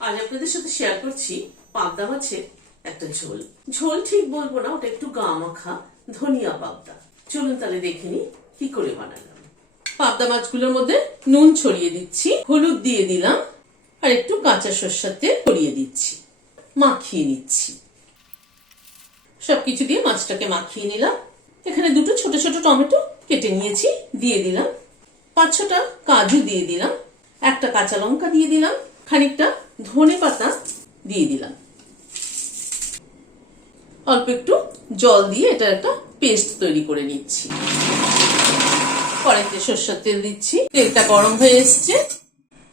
আজ আপনাদের সাথে শেয়ার করছি পাবদা মাছের একটা ঝোল। ঝোল ঠিক বলবো না, ওটা একটু গা মাখা ধনিয়া পাবদা। চলুন তাহলে দেখে নি কি করে বানালাম। পাবদা মাছগুলোর মধ্যে নুন ছড়িয়ে দিচ্ছি, হলুদ দিয়ে দিলাম, আর একটু কাঁচা সরষের তেল ছড়িয়ে দিচ্ছি, মাখিয়ে নিচ্ছি। সবকিছু দিয়ে মাছটাকে মাখিয়ে নিলাম। এখানে দুটো ছোট ছোট টমেটো কেটে নিয়েছি, দিয়ে দিলাম। 5-6টা কাজু দিয়ে দিলাম, একটা কাঁচা লঙ্কা দিয়ে দিলাম, খানিকটা ধনে পাতা দিয়ে দিলাম, অল্প একটু জল দিয়ে এটা একটা পেস্ট তৈরি করে নিচ্ছি। কড়াইতে সরষের তেল দিচ্ছি, তেলটা গরম হয়ে এসছে,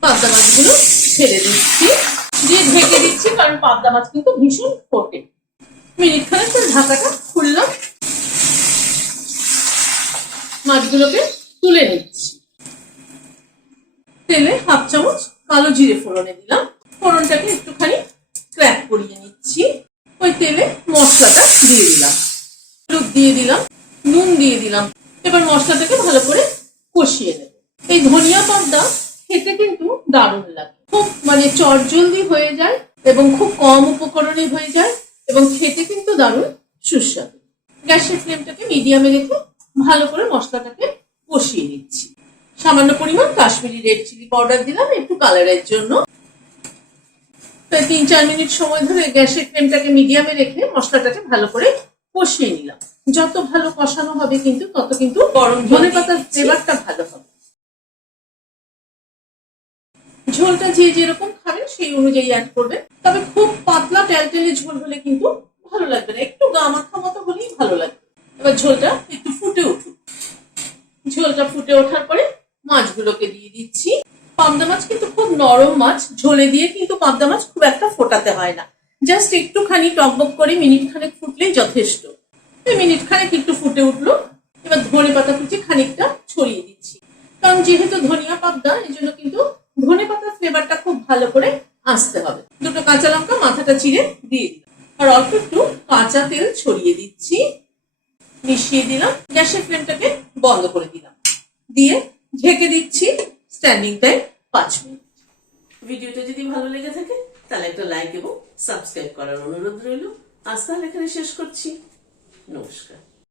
পাবদা মাছগুলো ছেড়ে দিচ্ছি, দিয়ে ঢেকে দিচ্ছি, কারণ পাবদা মাছ কিন্তু ভীষণ ফোটে। মিনিট খানেক ঢাকাটা খুললাম, মাছগুলোকে তুলে নিচ্ছি। তেলে 1/2 চামচ কালো জিরে ফোড়নে দিলাম, ফোড়নটাকে একটুখানি ক্র্যাক করিয়ে নিচ্ছি। ওই তেলে মশলাটা দিয়ে দিলাম, হলুদ দিয়ে দিলাম, নুন দিয়ে দিলাম। এবার মশলাটাকে ভালো করে কষিয়ে নেব। এই ধনিয়া পাবদা খেতে কিন্তু দারুণ লাগে, খুব চটজলদি হয়ে যায় এবং খুব কম উপকরণে হয়ে যায় এবং খেতে কিন্তু দারুণ সুস্বাদু। গ্যাসের ফ্লেমটাকে মিডিয়ামে রেখে ভালো করে মশলাটাকে কষিয়ে নিচ্ছি। সামান্য পরিমাণ কাশ্মীরি রেড চিলি পাউডার দিলাম একটু কালারের জন্য। প্রায় 3-4 মিনিট সময় ধরে গ্যাসের ফ্লেমটাকে মিডিয়ামে রেখে মশলাটাকে ভালো করে কষিয়ে নিলাম। যত ভালো কষানো হবে কিন্তু তত কিন্তু গরম ধনেপাতার ফ্লেভারটা ভালো হবে। ঝোলটা যে যেরকম খাবেন সেই অনুযায়ী অ্যাড করবেন, তবে খুব পাতলা টেলটেলে ঝোল হলে কিন্তু ভালো লাগবে না, একটু গা মাখা মতো হলেই ভালো লাগবে। এবার ঝোলটা একটু ফুটে উঠুক। ঝোলটা ফুটে ওঠার পরে মাছগুলোকে দিয়ে দিচ্ছি। পাবদা মাছ কিন্তু খুব নরম মাছ, ঝোলে দিয়ে কিন্তু পাবদা মাছ খুব একটা ফোটাতে হয় না, জাস্ট একটুখানি টকবক করে মিনিট খানেক ফুটলেই যথেষ্ট। মিনিট খানেক একটু ফুটে উঠলো, এবার ধনে পাতা কুচি খানিকটা ছড়িয়ে দিচ্ছি, কারণ যেহেতু ধনিয়া পাবদা এই জন্য কিন্তু ধনে পাতার ফ্লেভারটা খুব ভালো করে আসতে হবে। দুটো কাঁচা লঙ্কা মাথাটা চিড়ে দিয়ে দিলাম, আর অল্প একটু কাঁচা তেল ছড়িয়ে দিচ্ছি, মিশিয়ে দিলাম। গ্যাসের ফ্লেমটাকে বন্ধ করে দিলাম, দিয়ে ঢেকে দিচ্ছি স্ট্যান্ডিং টাইম 5 মিনিট। ভিডিওটা যদি ভালো লেগে থাকে তাহলে একটা লাইক এবং সাবস্ক্রাইব করার অনুরোধ রইল। আজ তাহলে এখানে শেষ করছি। নমস্কার।